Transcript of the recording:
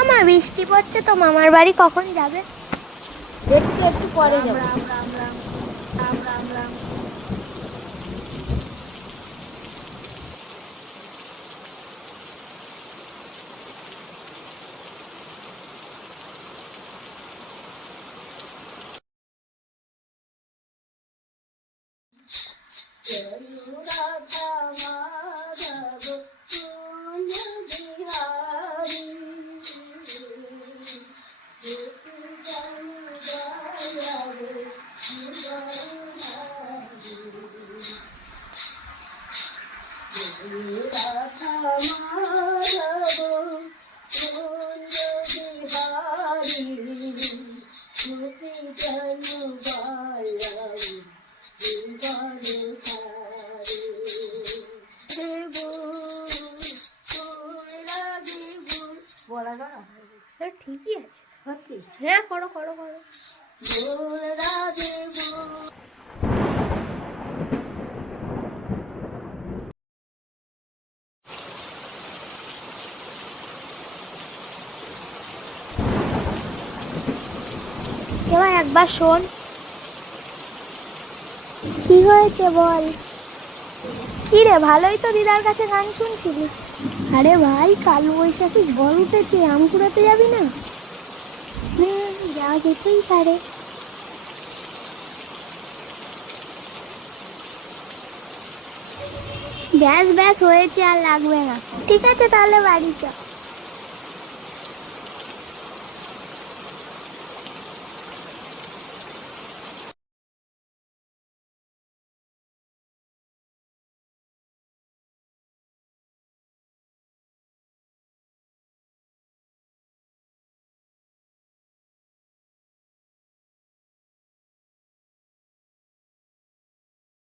আমার বৃষ্টি পড়ছে তো, মামার বাড়ি কখন যাবে? দেখছি একটু পরে যাবো। ঠিকই আছে, হ্যাঁ করো করো করো। এবার একবার শোন। কি হয়েছে বল? কি রে, ভালোই তো দিদার কাছে গান শুনছিলি। আরে ভাই, কাল বৈশাখী ঝড় উঠেছে, আম কুড়াতে যাবি না? যাওয়া যেতেই পারে। ব্যাস ব্যাস হয়েছে, আর লাগবে না। ঠিক আছে তাহলে বাড়ি চল।